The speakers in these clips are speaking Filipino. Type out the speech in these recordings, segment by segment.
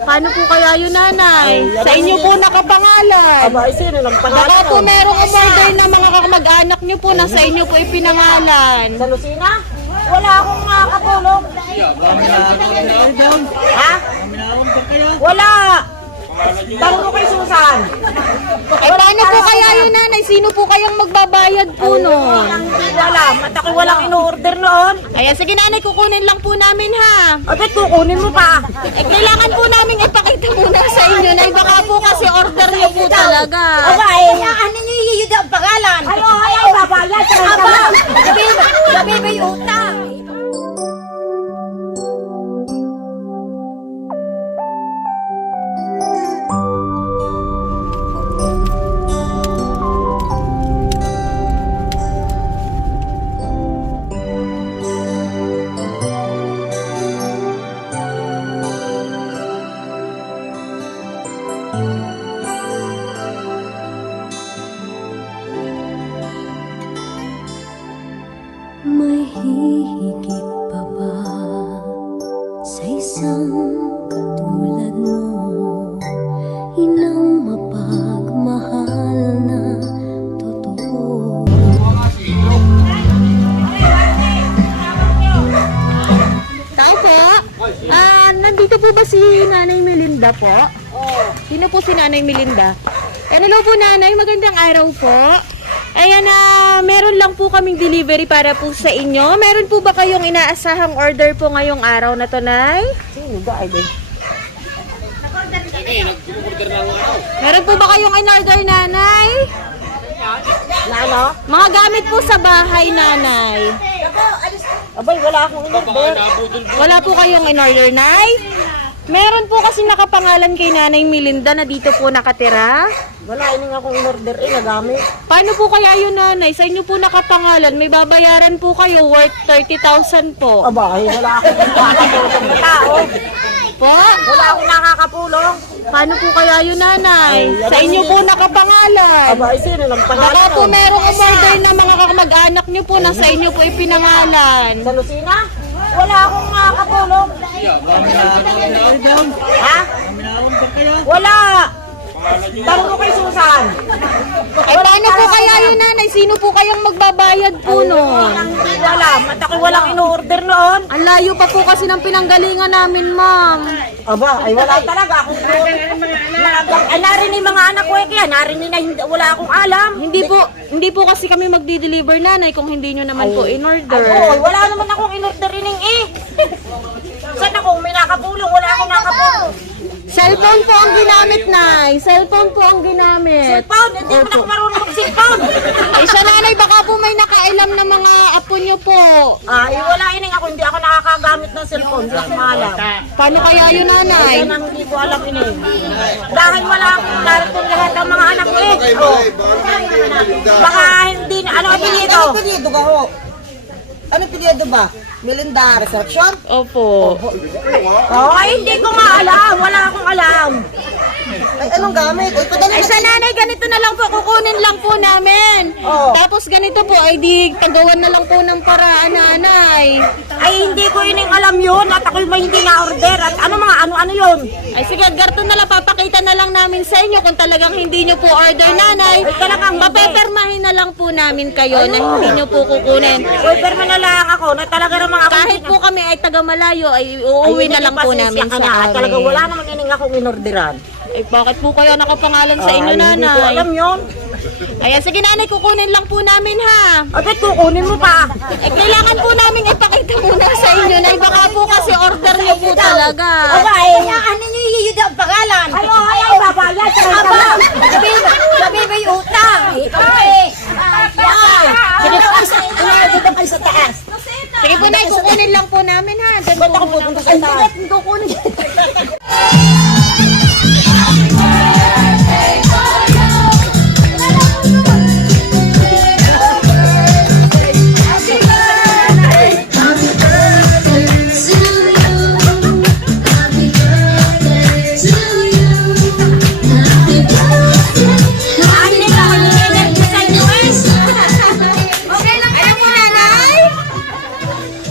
Paano po kaya yun, nanay? Sa inyo po nakapangalan. Aba, ay sino nagpangalan? Baka po merong umorder na mga kamag-anak nyo po na sa inyo po ipinangalan. Sa Lucina? Wala akong makakatulog. Ha? Wala. Tanong mo kay Susan. Eh, paano po kaya yun, nanay? Sino po kayang magbabayad po nun? Wala. Mataki walang in-order noon. Ayan, sige nanay, kukunin lang po namin ha. Abet, kukunin mo pa. Eh, kailangan po namin ipakita muna sa inyo na baka po kasi order niyo po talaga. Aba, ano niyo yung ang pangalan? Ayaw, babayad. Aba, gabi ba yung utang? May hihigit pa ba sa isang katulad mo? Inang mapagmahal na totoo. Tao po? Nandito po ba si Nanay Melinda po? Sino po si Nanay Melinda? Hello po nanay, magandang araw po. Ayan na, meron lang po kaming delivery para po sa inyo. Meron po ba kayong inaasahang order po ngayong araw na to, Nay? Sino ba, Aiden? Meron po ba kayong in-order, nanay? Na ano? Mga gamit po sa bahay, nanay. Abay, wala akong in-order. Wala po kayong in-order, Nay? Meron po kasi nakapangalan kay Nanay Melinda na dito po nakatira. Wala ining akong in-order nagamit. Paano po kaya yun, nanay? Sa inyo po nakapangalan, may babayaran po kayo worth 30,000 po. Aba, ay wala akong nakakapulong na tao. Po? Wala akong nakakapulong. Paano po kaya yun, nanay? Sa inyo po nakapangalan. Aba, ay sino nagpangalan? Baka po merong umorder na mga kamag-anak nyo po na sa inyo po ipinangalan. Sa Lucina? Wala akong makakapulong. Ha? Wala. Tanong mo kay Susan. Eh, paano po kaya yun, nanay? Sino po kayang magbabayad po nun? Wala. Mataki walang in-order noon. Ang layo pa po kasi ng pinanggalingan namin, ma'am. Aba, ay wala talaga akong narinig mga anak ko kaya narinig na wala akong alam. Hindi po kasi kami magdi-deliver, nanay, kung hindi nyo naman po in-order. Ay, wala naman akong in-order ining Saan ako may nakapulong? Wala akong nakapulong. Cellphone po ang ginamit, nay. Cellphone po ang ginamit. Cellphone? Hindi mo na marunong mag-cellphone. Ay, siya, nanay, baka po may nakailam na mga apo nyo po. Ay, wala ining ako. Hindi ako nakakagamit ng cellphone. Hindi ako maalam. Paano kaya yun, nanay? Yan ang hindi ko alam ining. Dahil wala akong narito lahat ang mga anak ko Baka hindi na. Ano ang pinito? Ano pinito ka ho? Ano pinito ba? Melinda Reception? Opo. Ay, hindi ko nga alam. Wala akong alam. Ay, anong gamit? Ay, padali Ay, siya, nanay, ganito na lang po. Kukunin lang po namin. Tapos ganito po, ay di tagawan na lang po ng paraan, nanay. Ay, hindi ko ining alam yun. At ako'y may hindi na-order. At ano yun? Ay, sige, Garton na lang, papakita na lang namin sa inyo kung talagang hindi nyo po order, nanay. Ay, talagang hindi. Papepermahin na lang po namin kayo na hindi nyo po kukunin. Uy, perma na lang ako. Na talaga naman ako. Kahit po kami ay taga malayo, ay uuwi na lang po namin sa amin. Talaga wala naman ining akong inorderan. Ay, bakit po kaya nakapangalan sa inyo, Ay, hindi ko nanay? alam yun. Ayan, sige, nanay, kukunin lang po namin, ha? Abet, kukunin mo pa. Eh, kailangan po namin ipakita muna sa inyo na baka po kasi order niyo po talaga. Aba, ano niyo yung ang pangalan? Ayaw, babayad. Aba, gabi ba yung utang? Sige po, dito kayo sa taas. Sige po, nay, kukunin lang po namin, ha? Doon Ba't po ako muna pupunta po. sa taas? Hindi ko kunin.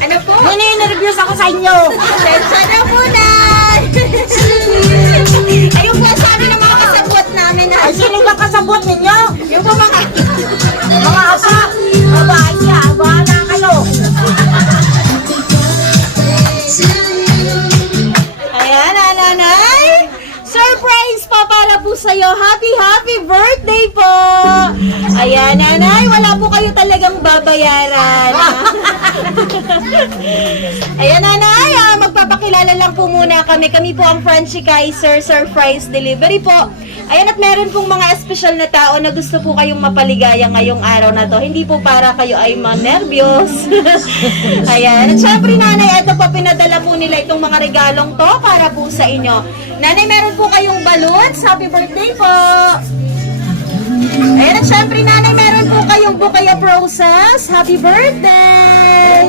Ano po? Nini-nervyos ako sa inyo. Sensya na po, nay! po sa'yo. Happy birthday po! Ayan, nanay, wala po kayo talagang babayaran. Ayan, nanay, magpapakilala lang po muna kami. Kami po ang Francie Kaiser Surprise Delivery po. Ayan, at meron pong mga espesyal na tao na gusto po kayong mapaligaya ngayong araw na to. Hindi po para kayo ay manervyos. Ayan, at syempre, nanay, ito po, pinadala po nila itong mga regalong to para po sa inyo. Nanay, meron po kayong balloons. Happy birthday po! Ayan, at syempre, nanay, meron po kayong bouquet of roses. Happy birthday!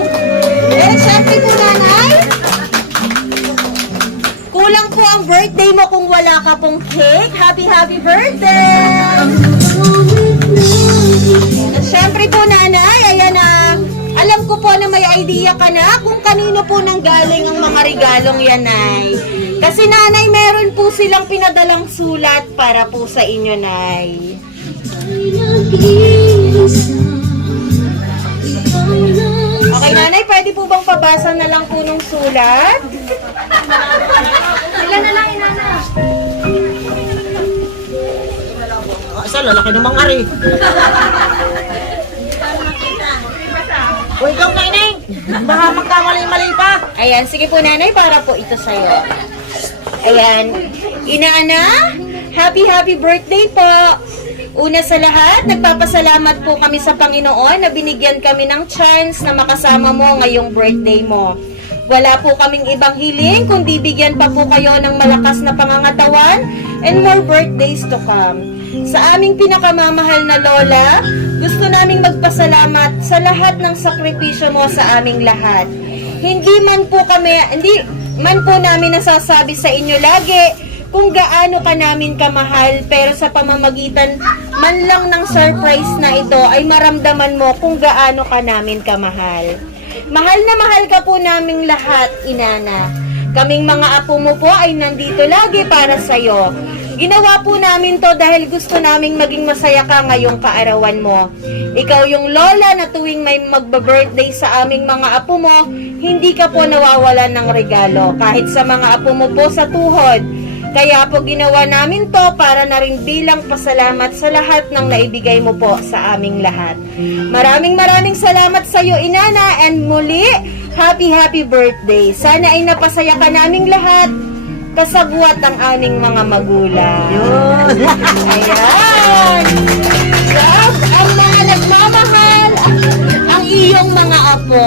Ayan, at syempre po, nanay, kulang po ang birthday mo kung wala ka pong cake. Happy birthday! At syempre po, nanay, ayan na, alam ko po na may idea ka na kung kanino po nang galing ang mga regalong yan, nay. Kasi, nanay, meron po silang pinadalang sulat para po sa inyo, nay. Okay, nanay, pwede po bang pabasa na lang po nung sulat? Sila na lang, inana. Isa, lalaki namang ari. Uy, ikaw na, ineng. Baka magkamali-mali pa. Ayan, sige po, nanay, para po ito sa'yo. Ayan, inaana, happy birthday po. Una sa lahat, nagpapasalamat po kami sa Panginoon na binigyan kami ng chance na makasama mo ngayong birthday mo. Wala po kaming ibang hiling kundi bigyan pa po kayo ng malakas na pangangatawan and more birthdays to come. Sa aming pinakamamahal na lola, gusto naming magpasalamat sa lahat ng sakripisyo mo sa aming lahat. Hindi man po namin nasasabi sa inyo lagi kung gaano ka namin kamahal, pero sa pamamagitan man lang ng surprise na ito ay maramdaman mo kung gaano ka namin kamahal. Mahal na mahal ka po naming lahat, inana. Kaming mga apo mo po ay nandito lagi para sa'yo. Ginawa po namin to dahil gusto naming maging masaya ka ngayong kaarawan mo. Ikaw yung lola na tuwing may magba-birthday sa aming mga apo mo, hindi ka po nawawalan ng regalo, kahit sa mga apo mo po sa tuhod. Kaya po ginawa namin to para na rin bilang pasalamat sa lahat ng naibigay mo po sa aming lahat. Maraming salamat sa iyo, inana, and muli, happy birthday. Sana ay napasaya ka naming lahat, kasagwat ang aming mga magulang. Ayan! Love ang mga nagmamahal, ang iyong mga apo.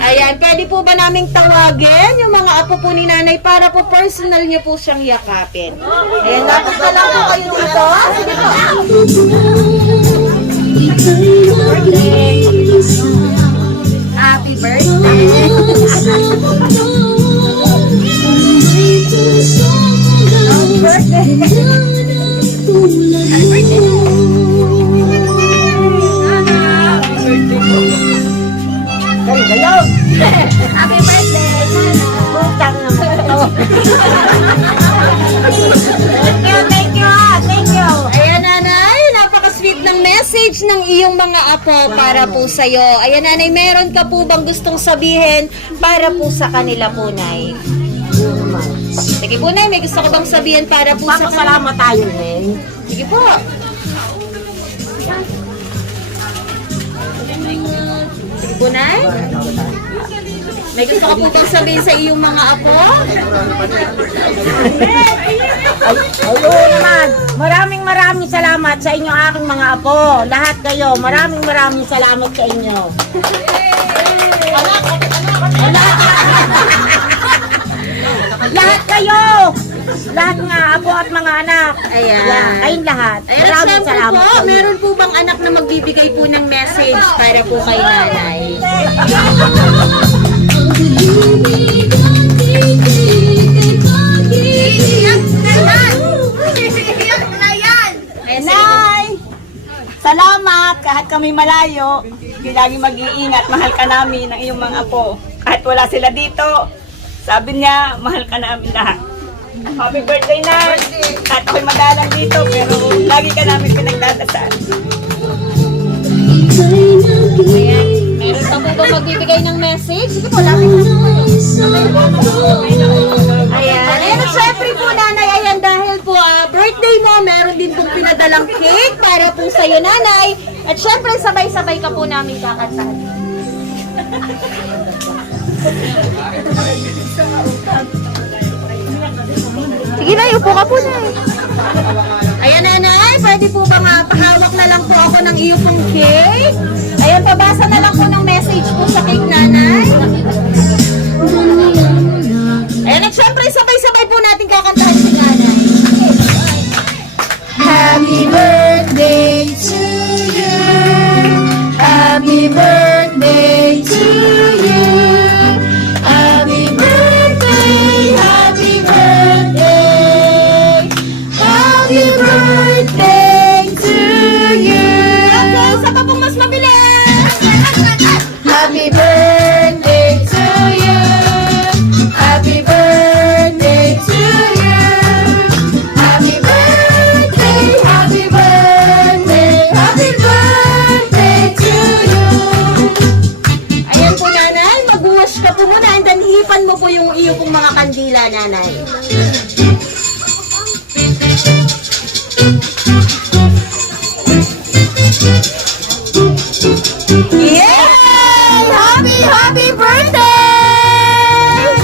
Ayan, pwede po ba naming tawagin yung mga apo po ni nanay para po personal niyo po siyang yakapin? Ayan, dapat na lang po kayo dito. Sige po. Happy birthday! Happy birthday! Putang naman ito. Thank you. Ayan, nanay, napaka-sweet ng message ng iyong mga apo para po sa'yo. Ayan, nanay, meron ka po bang gustong sabihin para po sa kanila po, nay? Sige po, nay, may gusto ka bang sabihin para po sa kanila? Papasalamat tayo, Neng. Sige po. Sige po, nay. May gusto ka po bang sabihin sa iyong mga apo? Oo naman. Maraming salamat sa inyo aking mga apo. Lahat kayo. Maraming salamat sa inyo. Lahat kayo. Lahat nga apo at mga anak. Ayan. Kayong lahat. Ayan, at Maraming syempre salamat. po, meron po bang anak na magbibigay po ng message para po kay nanay? Nay! Salamat! Kahit kami malayo, lagi mag-iingat, mahal ka namin ng iyong mga apo. Kahit wala sila dito, sabi niya, mahal ka namin lahat. Happy birthday, Nay! Kahit ako'y madalang dito, pero lagi ka namin pinagdadasal. Meron pa po ba magbibigay ng message? Sige po, lapit na po. Ayan. Ayan, at syempre po, nanay, ayan, dahil po, birthday dalang cake para po sa'yo, nanay. At syempre, sabay-sabay ka po namin kakantahan. Sige na, upo ka po na. Ayan, nanay, pwede po ba nga pahawak na lang po ako ng iyo pong cake? Ayan, pabasa na lang po ng message po sa cake, nanay. Ayan, at syempre, sabay-sabay po natin kakantahan si nanay. Happy birthday to you. Happy birthday to you. Happy birthday, happy birthday. Happy birthday to you. Okay, isa pa pong mas mabilis. Happy birthday to you. Happy birthday to you. Happy birthday, happy birthday, happy birthday to you. Ayan po, nanay, mag-wash ka po muna and then hipan mo po yung iyo pong mga kandila, nanay. Yay! Happy birthday!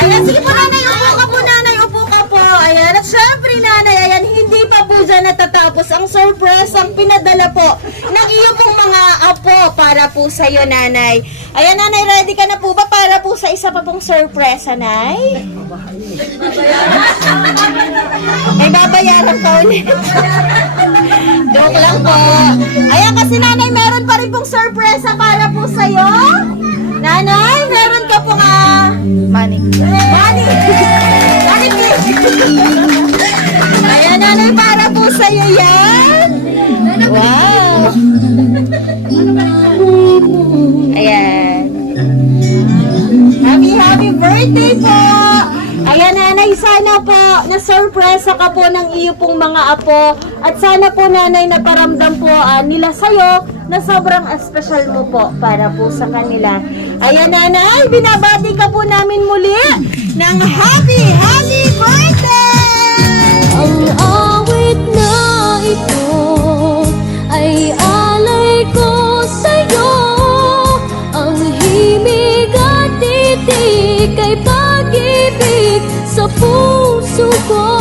Ayan, sige po, nanay, upo ka po, nanay, upo ka po. Ayan, at syempre, nanay, ayan, hindi pa po dyan natatapos ang surprise ang pinadala po ng iyo pong mga apo para po sa'yo, nanay. Ayan, nanay, ready ka na po ba para po sa isa pa pong surprise, nanay? May babayaran pa ulit. Joke lang po. Ayan, kasi nanay, meron pa rin pong surpresa para po sa'yo. Nanay, meron ka po nga money. Money! Money, please! Ayan, nanay, para po sa'yo yan. Wow! Ayan. Happy birthday po! Ayan, nanay, sana po na-surpresa ka po ng iyo pong mga apo at sana po, nanay, naparamdam po nila sa'yo na sobrang espesyal mo po para po sa kanila. Ayan, nanay, binabati ka po namin muli ng happy birthday! Ang awit na ito ay alay ko sa'yo. Ang himig at titik ay pag-ibig sa puso ko.